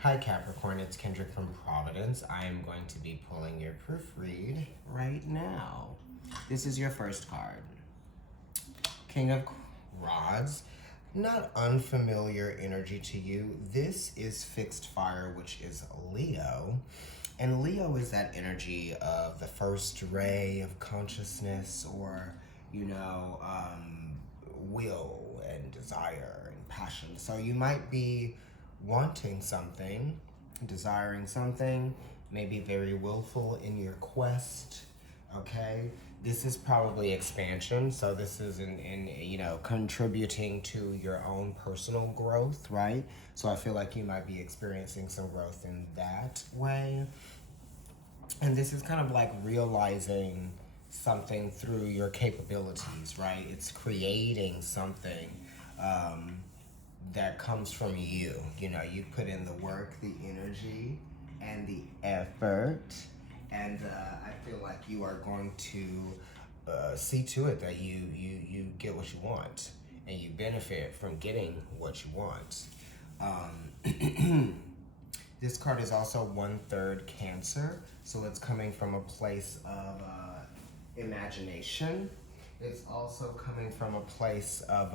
Hi Capricorn, it's Kendrick from Providence. I am going to be pulling your proofread right now. This is your first card. King of Rods. Not unfamiliar energy to you. This is fixed fire, which is Leo. And Leo is that energy of the first ray of consciousness or, will and desire and passion. So you might be wanting something, desiring something, maybe very willful in your quest, okay? This is probably expansion, so this is in contributing to your own personal growth, right? So I feel like you might be experiencing some growth in that way. And this is kind of like realizing something through your capabilities, right? It's creating something that comes from you. You know, you put in the work, the energy, and the effort. And I feel like you are going to see to it that you get what you want and you benefit from getting what you want. This card is also 1/3 Cancer, so it's coming from a place of imagination. It's also coming from a place of,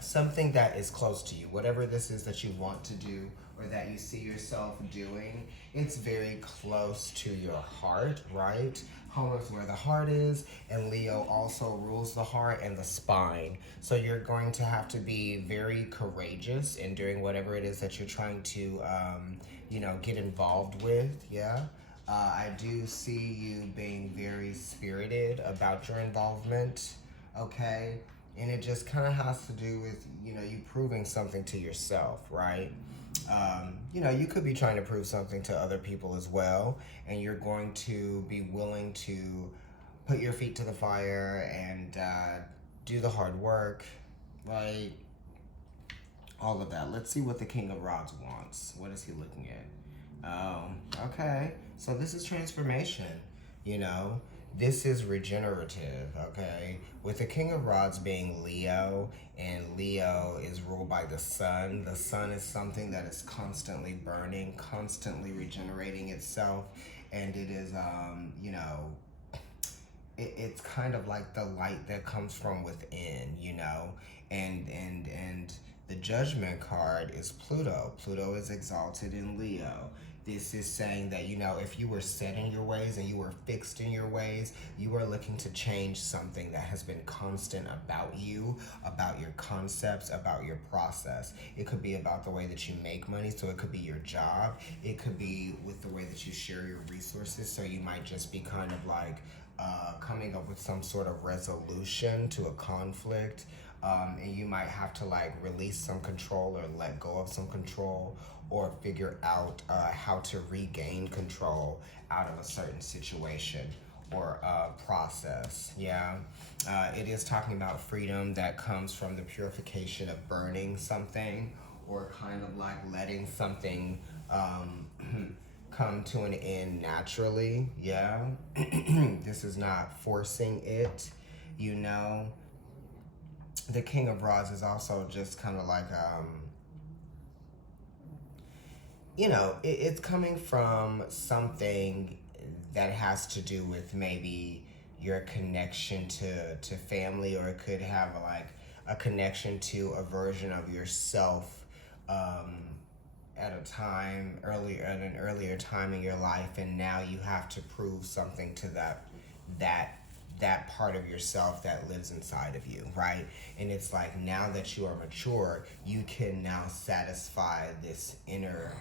something that is close to you. Whatever this is that you want to do or that you see yourself doing, it's very close to your heart, right? Home is where the heart is, and Leo also rules the heart and the spine. So you're going to have to be very courageous in doing whatever it is that you're trying to, get involved with, yeah? I do see you being very spirited about your involvement, okay? And it just kind of has to do with, you proving something to yourself, right? You could be trying to prove something to other people as well, and you're going to be willing to put your feet to the fire and do the hard work, right? All of that. Let's see what the King of Rods wants. What is he looking at? Oh, okay. So this is transformation, you know? This is regenerative, okay? With the King of Rods being Leo, and Leo is ruled by the sun. The sun is something that is constantly burning, constantly regenerating itself, and it is, it's kind of like the light that comes from within, and the Judgment card is Pluto. Pluto is exalted in Leo. This is saying that, if you were set in your ways and you were fixed in your ways, you are looking to change something that has been constant about you, about your concepts, about your process. It could be about the way that you make money, so it could be your job. It could be with the way that you share your resources, so you might just be kind of like coming up with some sort of resolution to a conflict. And you might have to like release some control or let go of some control or figure out how to regain control out of a certain situation or process. Yeah, it is talking about freedom that comes from the purification of burning something or kind of like letting something come to an end naturally. Yeah, this is not forcing it, the King of Rods is also just kind of like, it's coming from something that has to do with maybe your connection to family, or it could have like a connection to a version of yourself at an earlier time in your life, and now you have to prove something to that part of yourself that lives inside of you, right? And it's like, now that you are mature, you can now satisfy this inner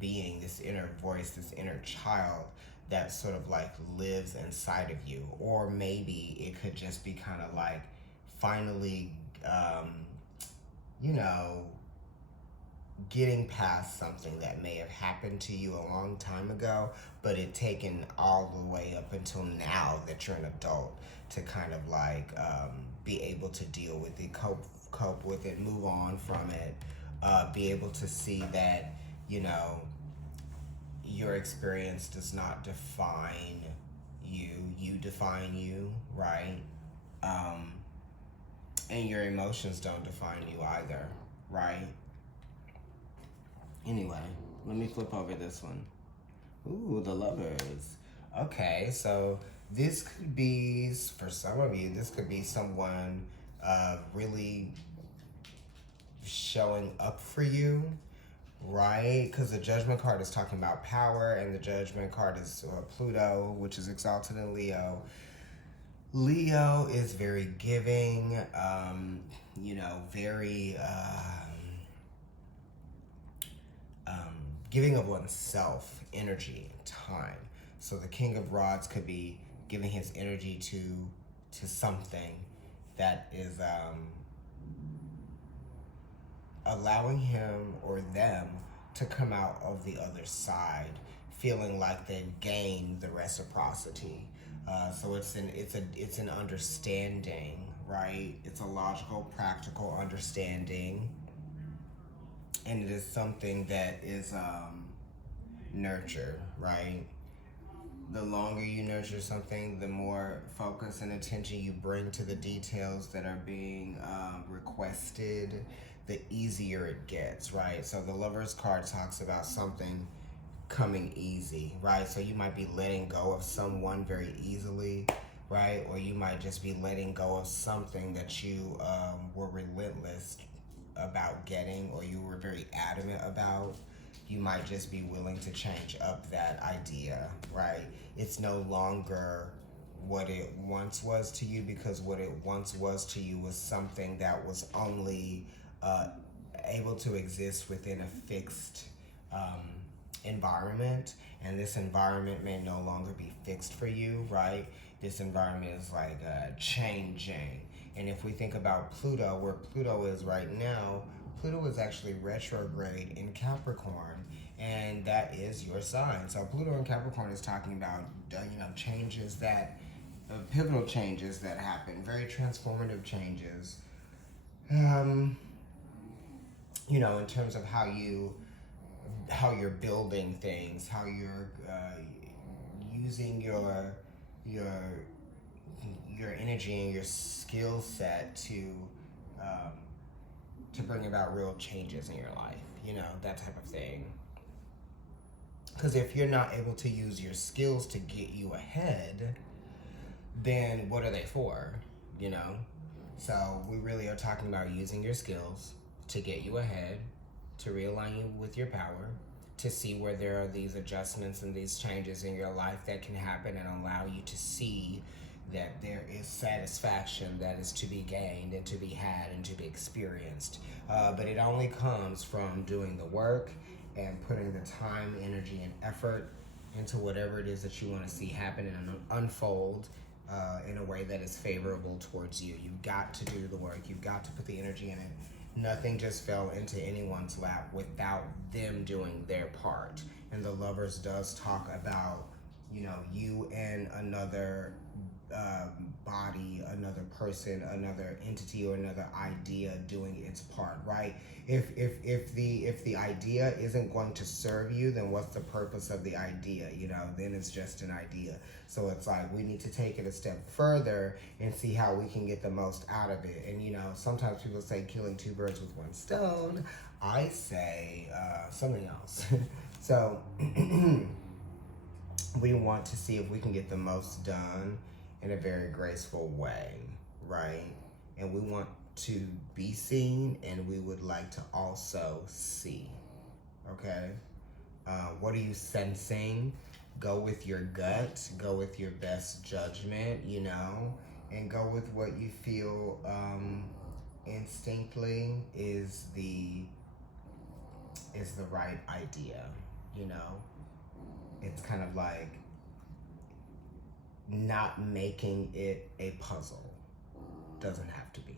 being, this inner voice, this inner child that sort of like lives inside of you. Or maybe it could just be kind of like finally, you know, getting past something that may have happened to you a long time ago, but it taken all the way up until now that you're an adult to kind of like be able to deal with it, cope with it, move on from it, be able to see that, your experience does not define you, you define you, right? And your emotions don't define you either, right? Anyway, let me flip over this one. Ooh, the Lovers. Okay, so this could be, for some of you, this could be someone really showing up for you, right? Because the Judgment card is talking about power, and the Judgment card is Pluto, which is exalted in Leo. Leo is very giving, very giving of oneself, energy, time. So the King of Rods could be giving his energy to something that is allowing him or them to come out of the other side feeling like they've gained the reciprocity. So it's an understanding, right? It's a logical, practical understanding, and it is something that is nurtured, right? The longer you nurture something, the more focus and attention you bring to the details that are being requested, the easier it gets, right? So the Lover's card talks about something coming easy, right? So you might be letting go of someone very easily, right? Or you might just be letting go of something that you were relentless about getting, or you were very adamant about. You might just be willing to change up that idea, right? It's no longer what it once was to you, because what it once was to you was something that was only able to exist within a fixed environment, and this environment may no longer be fixed for you, right? This environment is like changing. And if we think about Pluto, where Pluto is right now, Pluto is actually retrograde in Capricorn, and that is your sign. So Pluto in Capricorn is talking about changes that pivotal changes that happen, very transformative changes. In terms of how you're building things, how you're using your energy and your skill set to bring about real changes in your life, that type of thing. Because if you're not able to use your skills to get you ahead, then what are they for, So we really are talking about using your skills to get you ahead, to realign you with your power, to see where there are these adjustments and these changes in your life that can happen and allow you to see that there is satisfaction that is to be gained and to be had and to be experienced. But it only comes from doing the work and putting the time, energy, and effort into whatever it is that you want to see happen and unfold in a way that is favorable towards you. You've got to do the work. You've got to put the energy in it. Nothing just fell into anyone's lap without them doing their part. And the Lovers does talk about, you and another body, another person, another entity, or another idea doing its part, right? If the idea isn't going to serve you, then what's the purpose of the idea? Then it's just an idea. So it's like we need to take it a step further and see how we can get the most out of it. And sometimes people say killing two birds with one stone. I say something else. So we want to see if we can get the most done in a very graceful way, right? And we want to be seen, and we would like to also see, okay? What are you sensing? Go with your gut, go with your best judgment, and go with what you feel instinctively is the right idea, It's kind of like not making it a puzzle. Doesn't have to be.